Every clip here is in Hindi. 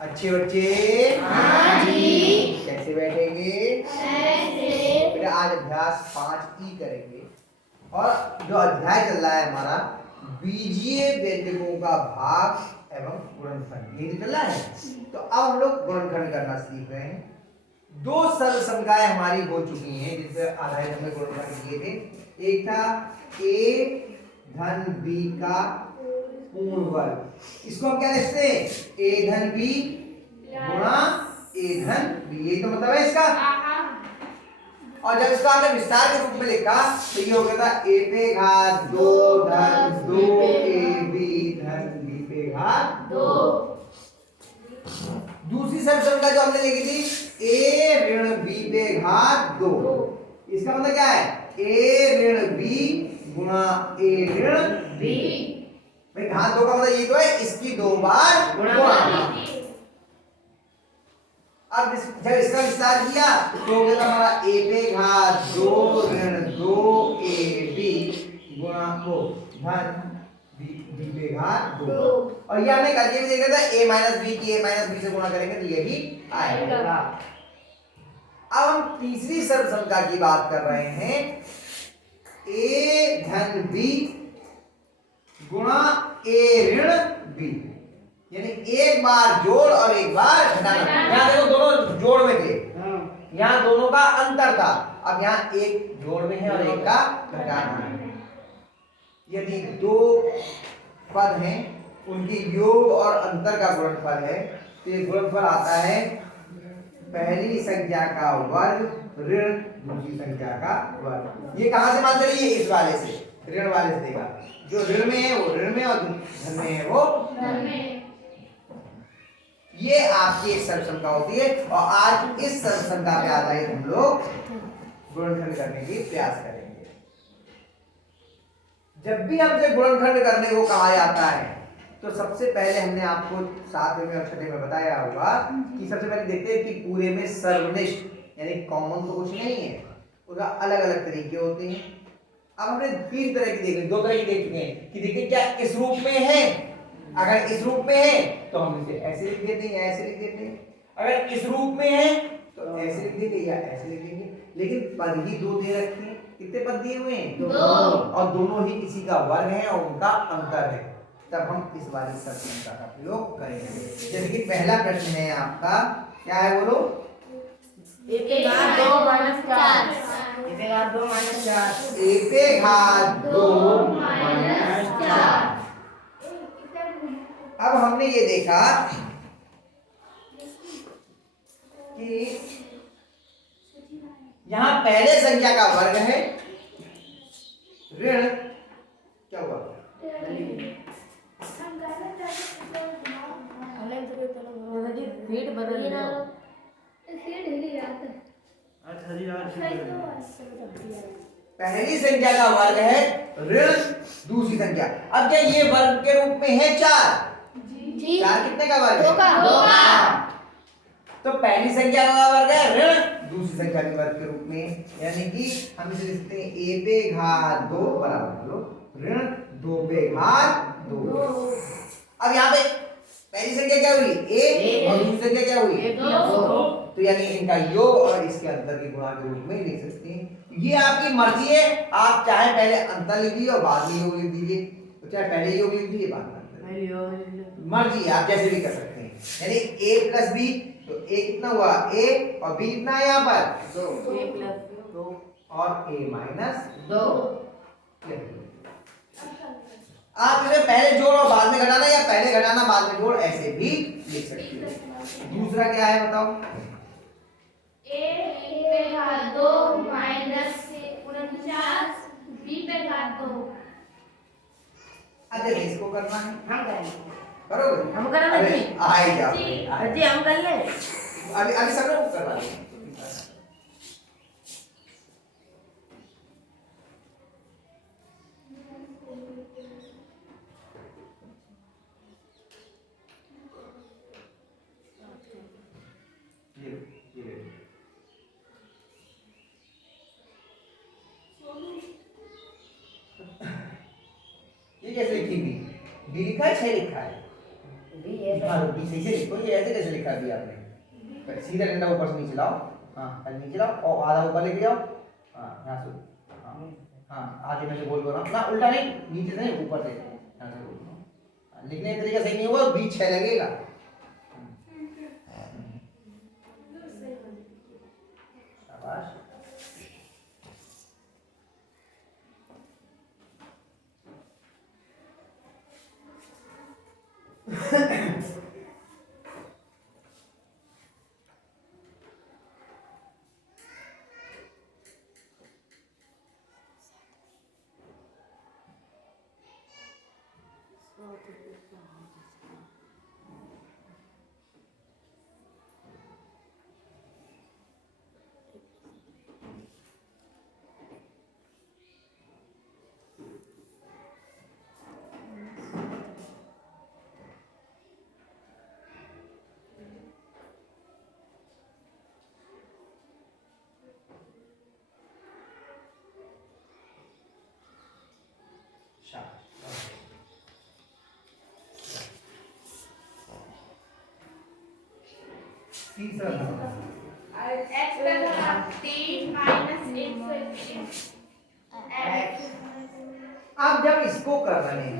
अच्छे बच्चे हाँ जी। कैसे बैठेंगे? ऐसे। फिर आज अभ्यास 5 करेंगे और जो अध्याय चल रहा है हमारा बीजीय व्यंजकों का भाग एवं गुणनखंड, ये चल रहा है। तो अब हम लोग गुणनखंड करना सीख रहे हैं। 2 सरल संख्याएं हमारी हो चुकी हैं जिससे आधारित हमने गुणनखंड किए थे। एक था a धन b का पूर्ण वर्ग। इसको हम क्या लिखते हैं? a धन b गुणा a धन b, यही तो मतलब है इसका। और जब इसको आपने विस्तार के रूप में लिखा तो ये हो गया था a पे घात 2 धन 2 ab धन b पे घात 2। दूसरी सरल संख्या जो हमने लिखी थी a ऋण b पे घात 2, इसका मतलब क्या है? a ऋण b गुणा a ऋण b। भाई घात 2 का मतलब ये तो है इसकी 2 बार गुणा। अब जब इसका विस्तार किया तो हो गया हमारा a पे घात 2 ऋण 2 ab गुणा धन b पे घात 2। और ये हमने करके भी देखा था a माइनस b की a माइनस b से गुणा करेंगे तो ये भी आएगा। अब हम तीसरी सरल संख्या की बात कर रहे हैं a धन b गुणा a ऋण b, यानी एक बार जोड़ और एक बार घटाना। यहाँ देखो दोनों जोड़ में थे, यहाँ दोनों का अंतर था, अब यहाँ एक जोड़ में है और एक का घटाना है। यदि 2 पद हैं उनके योग और अंतर का गुणनफल है तो ये गुणनफल आता है पहली संख्या का वर्ग ऋण दूसरी संख्या का वर्ग। ये कहां से मान चलिए? इस वाले से, ऋण वाले से देगा। जो ऋण में है वो ऋण में और धन में है वो धन में। ये आपकी एक सरल संख्या होती है और आज इस सरल संख्या पे आधारित हम लोग गुणनखंड करने की प्रयास करेंगे। जब भी हमसे गुणनखंड करने को कहा जाता है तो सबसे पहले हमने आपको 7वें में और 6वें में बताया होगा कि सबसे पहले देखते हैं कि पूरे में सर्वनिष्ठ यानी कॉमन तो कुछ नहीं है, उसका अलग अलग तरीके होते हैं। अब हमने 3 तरह की देख 2 तरह की देख चुके हैं कि देखिए क्या इस रूप में है। अगर इस रूप में है तो हम इसे ऐसे लिख देते हैं या ऐसे लिख देते हैं, अगर इस रूप में है तो ऐसे लिख देंगे या ऐसे लिख देंगे। लेकिन पद ही 2 दे रखे हैं। कितने पद दिए हुए हैं? 2, और दोनों ही किसी का वर्ग है और उनका अंतर है। तब हम इस वाली सरल संख्या का प्रयोग करेंगे। जैसे कि पहला प्रश्न है आपका, क्या है बोलो? a पे घात 2 माइनस 4। a पे घात 2 माइनस 4। a पे घात 2 माइनस 4। अब हमने ये देखा कि यहां पहले संख्या का वर्ग है ऋण क्या हुआ? पहली संख्या का वर्ग है ऋण दूसरी संख्या। अब क्या ये वर्ग के रूप में है 4? 4 कितने का वर्ग है? 2 का। तो पहली संख्या का वर्ग है ऋण दूसरी संख्या के वर्ग के रूप में, यानी कि हम इसे लिखते हैं a पे घात 2 बराबर लो ऋण 2 पे घात 2। अब यहाँ पे पहली संख्या क्या हुई? a और दूसरी संख्या क्या हुई? 2। तो यानी इनका योग और इसके अंतर के गुणा के रूप में लिख सकते हैं। ये आपकी मर्जी है, आप चाहे पहले अंतर लिख दीजिए और बाद में योग लिख दीजिए, तो चाहे पहले योग लिख दीजिए बाद में, मर्जी है, आप जैसे भी कर सकते हैं। यानी a प्लस b, तो a कितना हुआ? a और b कितना है यहाँ पर? 2। a प्लस 2 और a माइनस 2। आप इसे पहले जोड़ और बाद में घटाना या पहले घटाना बाद में जोड़ ऐसे भी लिख सकते हो। दूसरा क्या है बताओ? a पे घात 2 माइनस 49 b पे घात 2। अच्छा इसको करना है, हम करेंगे। करोगे? हम करा अरे नहीं। आए क्या? जी हम कर ले। अभी अभी सब लोग करना है। ये कैसे लिखी? बी लिखा है 6 लिखा है? बी है हाँ बी नीचे लिखो, ये ऐसे कैसे लिखा दिया आपने? सीधा डंडा ऊपर से नीचे लाओ, हाँ पहले नीचे लाओ और आधा ऊपर लेके जाओ, हाँ यहाँ से, हाँ आगे में से गोल करो ना, उल्टा नहीं, नीचे से नहीं ऊपर से, यहाँ से गोल करो। लिखने का तरीका सही नहीं होगा, बीच 6 लगेगा। शाबाश। तीसरा x का घात 3 माइनस 121 x। अब जब इसको कर रहे हैं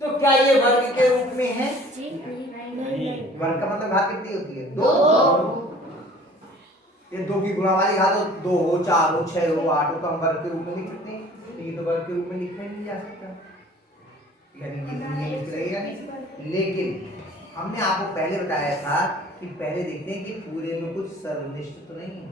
तो क्या ये वर्ग के रूप में है? वर्ग का मतलब घात कितनी होती है? 2। ये 2 की गुणा वाली घात 2 हो, 4 हो, 6 हो, 8 हो, तो हम वर्ग के रूप में लिख सकते हैं। तो ये तो वर्ग के रूप में लिखा ही नहीं जा सकता, यानी कि ये लिख रहेगा नहीं। लेकिन हमने आपको पहले बताया था कि पहले देखते हैं कि पूरे में कुछ सर्वनिष्ठ तो नहीं है।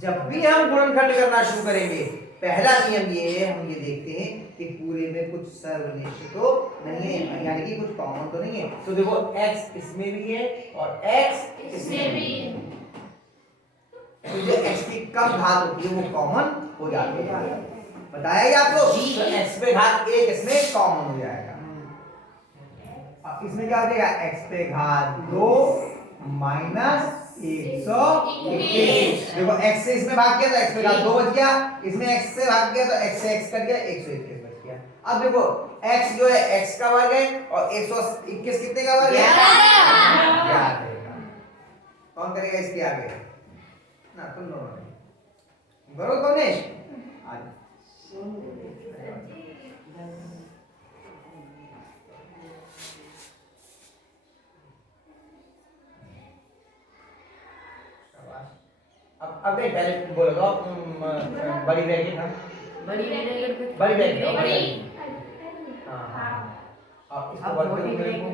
जब भी हम गुणनखंड करना शुरू करेंगे, पहला नियम ये है, हम ये देखते हैं कि पूरे में कुछ सर्वनिष्ठ तो नहीं है, यानी कि कुछ कॉमन तो नहीं है। तो देखो x इसमें भी है और x इसमें भी है, तो जो x की कम घात होती है वो कॉमन हो जाती है। बताया ही आपको, तो x पे घात 1 इसमें कॉमन हो जाएगा। अब इसमें क्या हो जाएगा? x पे घात 2 माइनस 121। देखो x से इसमें भाग किया तो x पे घात 2 बच गया, इसमें x से भाग किया तो x से x कट गया, 121 बच गया। अब देखो x जो है x का वर्ग है और 121 कितने का वर्ग है? 11। कौन करेगा इसके आगे? ना तुम दोनों करो, कौन है? अब नहीं पहले बोलो बड़ी ब्रैकेट ना, बड़ी ब्रैकेट बड़ी हाँ अब इसको वर्ग के रूप में लिखो,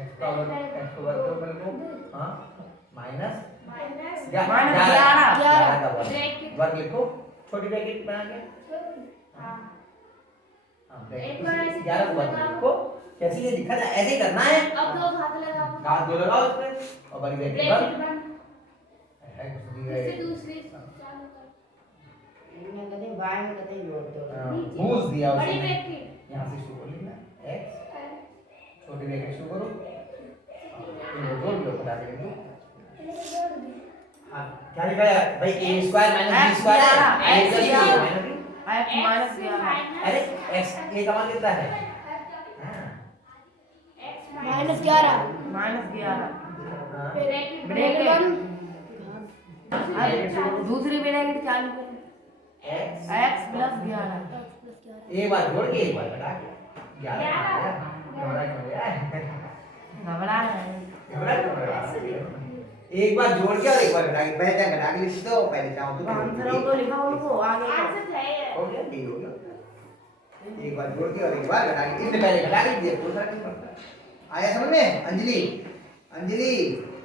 x का वर्ग के रूप में लिखो, हाँ माइनस 11 का वर्ग लिखो, छोटी ब्रैकेट बना के, हाँ 11 का वर्ग लिखो। कैसे ये लिखा था? ऐसे ही करना है। अब 2 घात लगाओ, घात 2 लगाओ इस पे और बड़ी ब्रैकेट बंद। दूसरी चालू कर, इनमें कदे बाय में कदे जोड़ दो, भूस दिया बड़ी उसने, ब्रैकेट यहाँ से शुरू कर लेना x, छोटी ब्रैकेट शुरू करो, इनको जोड़ लो, बता देंगे। हाँ क्या लिखा है भाई? a square minus b square है, x माइनस 11। अरे x a का मान कितना है? माइनस 11 ब्रैकेट दूसरी ब्रैकेट चालू करो, x प्लस 11। एक बार जोड़ के एक बार घटा के 11 घबरा रहे हैं। एक बार जोड़ के और एक बार घटा के, पहले क्या घटा के लिख दो, पहले चाहो तो आंसर तो लिखा उनको आगे का। हो गया, ठीक हो गया। एक बार जोड़ के और एक बार घटा के, इसने पहले घटा के दिया, कोई फर्क नहीं पड़ता। आया समझ में? अंजलि अंजलि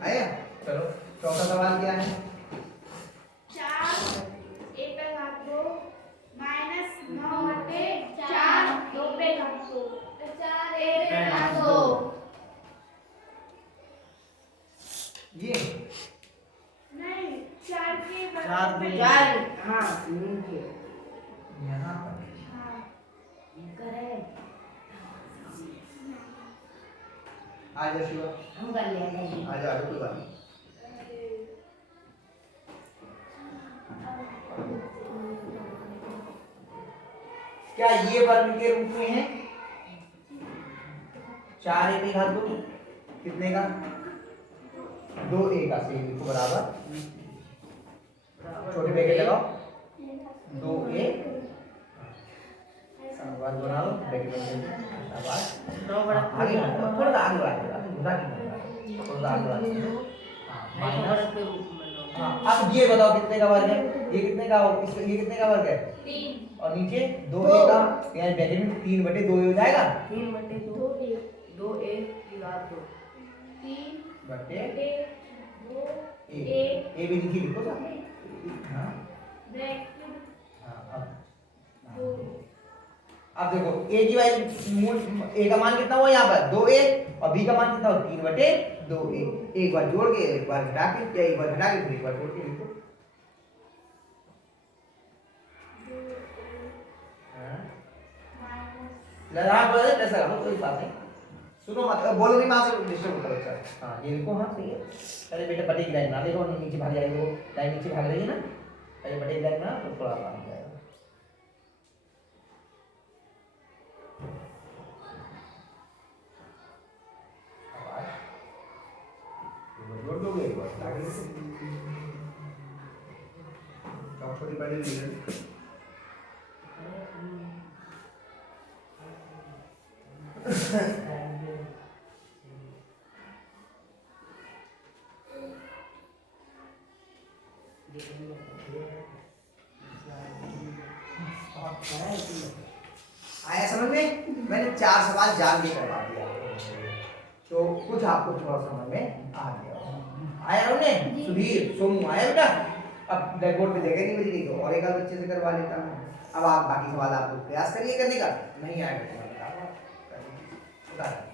आया? चलो चौथा सवाल क्या है? 4 1 पे घात 2 माइनस 9 बटे 4 2 पे घात 2 4 1 पे घात 2। ये नहीं 4 के चार बराबर 4 हाँ नीचे यहाँ पर हाँ करे आ जा शिवा, हम कर लेते हैं। आ जा, कोई बात नहीं। क्या ये वर्ग के रूप में है? 4 a पे घात 2 कितने का 2a का से लिखो बराबर छोटे ब्रैकेट लगाओ 2a संवाद बनाओ ब्रैकेट बंद कर शाबाश 9 बड़ा आगे थोड़ा आगे बढ़ा घुसा के थोड़ा आगे बढ़ा माइनस हाँ अब ये बताओ कितने का वर्ग है ये कितने का ये कितने का वर्ग है 3 और नीचे 2a का यानी ब्रैकेट में 3/2 हो जाएगा 3/2 2a की घात 2 3 बटे 2 a a भी लिखी लिखो सामने हाँ ब्रैकेट हाँ 2 अब देखो a की वैल्यू मूल a का मान कितना हुआ यहाँ पर 2a और b का मान कितना हुआ 3/2a एक बार जोड़ के एक बार घटा के या एक बार घटा के फिर एक बार जोड़ के लिखो लगा बोले ऐसा करो कोई बात नहीं सुनो मत बोलो नहीं मां से डिस्टर्ब होता है बच्चा हां ये लिखो हां सही है पहले बेटा बटे की लाइन ना देखो नीचे भाग जाएगी वो लाइन नीचे भाग रही है ना पहले बटे की लाइन ना तो थोड़ा आसान हो जाएगा जोड़ दोगे एक बार आगे छोटी बड़ी लीजिए आया समझ में मैंने 4 सवाल जान के करवा दिया तो कुछ आपको थोड़ा समझ में आ गया आया हमने सुधीर सोमू आया बेटा अब ब्लैक बोर्ड पे जगह नहीं मिल गई तो और एक आध बच्चे से करवा लेता हूँ अब आप बाकी सवाल आप लोग प्रयास करिए करने का नहीं आएगा तो मैं बताऊंगा